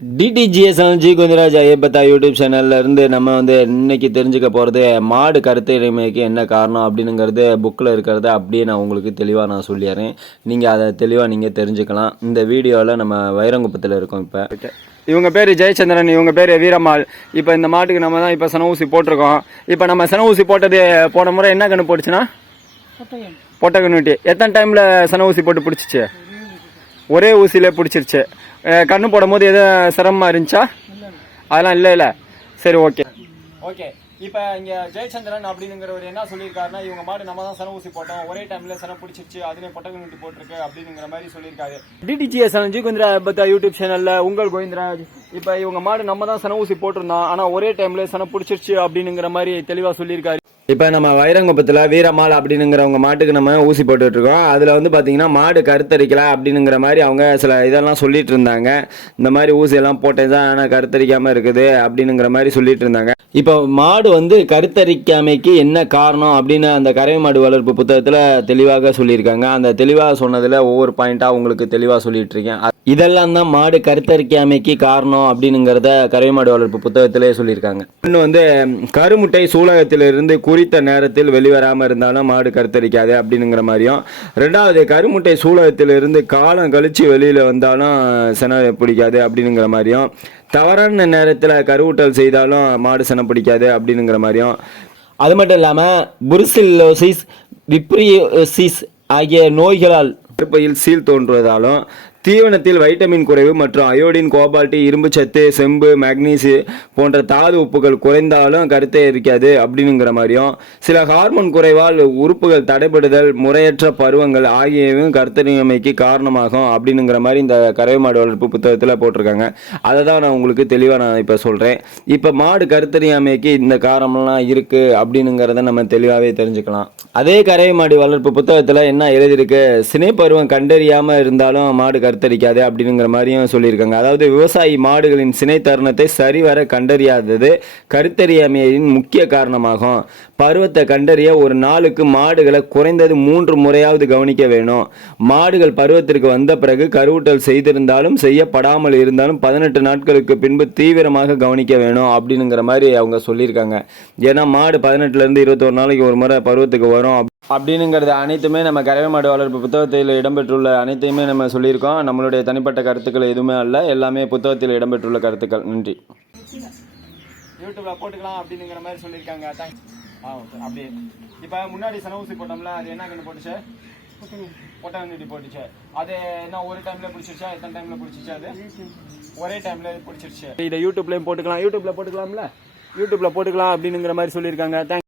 டிடிஜிஎஸ் G குந்திராஜ் ஐயப்பத்தா YouTube சேனல்ல இருந்து நம்ம இன்னைக்கு தெரிஞ்சுக்க போகிறது மாடு கருத்தரிமைக்கு என்ன காரணம் அப்படிங்கிறது புக்கில் இருக்கிறத அப்படியே நான் உங்களுக்கு தெளிவாக நான் சொல்லிடுறேன். நீங்கள் அதை தெளிவாக நீங்கள் தெரிஞ்சுக்கலாம். இந்த வீடியோவில் நம்ம வைரங்குப்பத்தில் இருக்கோம். இப்போ இவங்க பேர் ஜெயச்சந்திரன், இவங்க பேர் வீரம்மாள். இப்போ இந்த மாட்டுக்கு நம்ம தான் இப்போ சன ஊசி போட்டிருக்கோம். இப்போ நம்ம சன ஊசி போட்டது போன முறை என்ன கண்ணு போட்டுச்சுன்னா பொட்டை கண்ணுட்டி. எத்தனை டைமில் சன ஊசி போட்டு பிடிச்சிச்சு? ஒரே ஊசியிலே பிடிச்சிருச்சு. கண்ணு போடும் போது எதுவும் சிரமமாக இருந்துச்சா? அதெல்லாம் இல்லை. சரி, ஓகே. இப்போ இங்கே ஜெயச்சந்திரன் அப்படிங்கிறவர் என்ன சொல்லியிருக்காருன்னா, இவங்க மாடு நம்ம தான் சன ஊசி போட்டோம், ஒரே டைமில் சன பிடிச்சிருச்சு, அதுலேயும் பொட்டை போட்டிருக்கு அப்படிங்கிற மாதிரி சொல்லியிருக்காரு. டிடிஜிஎஸ் ஜி குந்திராஜ் யூடியூப் சேனலில் உங்கள் கோவிந்தராஜ். இப்போ இவங்க மாடு நம்ம தான் சன ஊசி போட்டிருந்தோம், ஆனால் ஒரே டைமில் சன பிடிச்சிருச்சு அப்படிங்கிற மாதிரி தெளிவாக சொல்லியிருக்காரு. இப்போ நம்ம வைரங்குப்பத்தில் வீரம்மாள் அப்படிங்கிறவங்க மாட்டுக்கு நம்ம ஊசி போட்டுட்ருக்கோம். அதில் பார்த்தீங்கன்னா மாடு கருத்தரிக்கல அப்படிங்கிற மாதிரி அவங்க சில இதெல்லாம் சொல்லிட்டு இருந்தாங்க. இந்த மாதிரி ஊசியெல்லாம் போட்டேன் தான் ஆனால் கருத்தரிக்காமல் இருக்குது அப்படிங்கிற மாதிரி சொல்லிட்டு இருந்தாங்க. இப்போ மாடு கருத்தரிக்காமைக்கு என்ன காரணம் அப்படின்னு அந்த கறவை மாடு வளர்ப்பு புத்தகத்தில் தெளிவாக சொல்லியிருக்காங்க. அந்த தெளிவாக சொன்னதில் ஒவ்வொரு பாயிண்ட்டாக உங்களுக்கு தெளிவாக சொல்லிட்டு இருக்கேன். இதெல்லாம் தான் மாடு கருத்தரிக்காமைக்கு காரணம் அப்படிங்கிறத கறவை மாடு வளர்ப்பு புத்தகத்திலே சொல்லியிருக்காங்க. இன்னும் கருமுட்டை சூலகத்திலிருந்து குறித்த நேரத்தில் வெளிவராமல் இருந்தாலும் மாடு கருத்தரிக்காது அப்படிங்கிற மாதிரியும், ரெண்டாவது கருமுட்டை சூலகத்திலிருந்து காலம் கழித்து வெளியில் வந்தாலும் சென பிடிக்காது அப்படிங்கிற மாதிரியும், தவறான நேரத்தில் கருவூட்டல் செய்தாலும் மாடு சென பிடிக்காது அப்படிங்கிற மாதிரியும், அது மட்டும் இல்லாமல் புருசில்லோசிஸ் விப்ரியோசிஸ் ஆகிய நோய்களால் கருப்பையில் சீல் தோன்றுவதாலும், தீவனத்தில் வைட்டமின் குறைவு மற்றும் அயோடின், கோபால்ட்டு, இரும்பு சத்து, செம்பு, மேக்னீசு போன்ற தாது உப்புகள் குறைந்தாலும் கருத்தை இருக்காது அப்படிங்கிற மாதிரியும், சில ஹார்மோன் குறைவால் உறுப்புகள் தடைபடுதல், முறையற்ற பருவங்கள் ஆகியவையும் கருத்தரிமைக்கு காரணமாகும் அப்படிங்கிற மாதிரி இந்த கறவை மாடு வளர்ப்பு புத்தகத்தில் போட்டிருக்காங்க. அதை தான் நான் உங்களுக்கு தெளிவாக நான் இப்போ சொல்கிறேன். இப்போ மாடு கருத்தரிமைக்கு இந்த காரணம்லாம் இருக்குது அப்படிங்கிறத நம்ம தெளிவாகவே தெரிஞ்சுக்கலாம். அதே கறவை மாடு வளர்ப்பு புத்தகத்தில் என்ன எழுதியிருக்கு, சினை பருவம் கண்டறியாமல் இருந்தாலும் மாடு கருத்தரிக்காது அப்படிங்கிற மாதிரியும் சொல்லியிருக்காங்க. அதாவது விவசாயி மாடுகளின் சினை தருணத்தை சரிவர கண்டறியாதது கருத்தறியாமையின் முக்கிய காரணமாகும். பருவத்தை கண்டறிய ஒரு நாளுக்கு மாடுகளை குறைந்தது 3 முறையாவது கவனிக்க வேணும். மாடுகள் பருவத்திற்கு வந்த பிறகு கருவூட்டல் செய்திருந்தாலும் செய்யப்படாமல் இருந்தாலும் 18 நாட்களுக்கு பின்பு தீவிரமாக கவனிக்க வேணும் அப்படிங்கிற மாதிரி அவங்க சொல்லியிருக்காங்க. ஏன்னா மாடு 18லேருந்து 21 நாளைக்கு ஒரு முறை பருவத்துக்கு வரும் அப்படிங்கிறது அனைத்துமே நம்ம கறவை மாடு வளர்ப்பு புத்தகத்தில் இடம்பெற்றுள்ள அனைத்தையுமே நம்ம சொல்லியிருக்கோம். நம்மளுடைய தனிப்பட்ட கருத்துக்கள் எதுவுமே அல்ல, எல்லாமே புத்தகத்தில் இடம்பெற்றுள்ள கருத்துக்கள். நன்றி. யூடியூப்ல போட்டுக்கலாம் அப்படிங்கிற மாதிரி சொல்லியிருக்காங்க. அப்படியே இப்போ முன்னாடி சன ஊசி போட்டோம்ல, அது என்ன கண்ணு போட்டுச்சு? பொட்டை கண்ணுட்டி போட்டுச்சு. அது என்ன ஒரு டைம்ல பிடிச்சிருச்சா? எத்தனை டைம்ல பிடிச்சிச்சு? அது ஒரே டைம்ல பிடிச்சிருச்சு. இதை யூடியூப்லயும் போட்டுக்கலாம், யூடியூப்ல போட்டுக்கலாம்ல, யூடியூப்ல போட்டுக்கலாம் அப்படிங்கிற மாதிரி சொல்லியிருக்காங்க.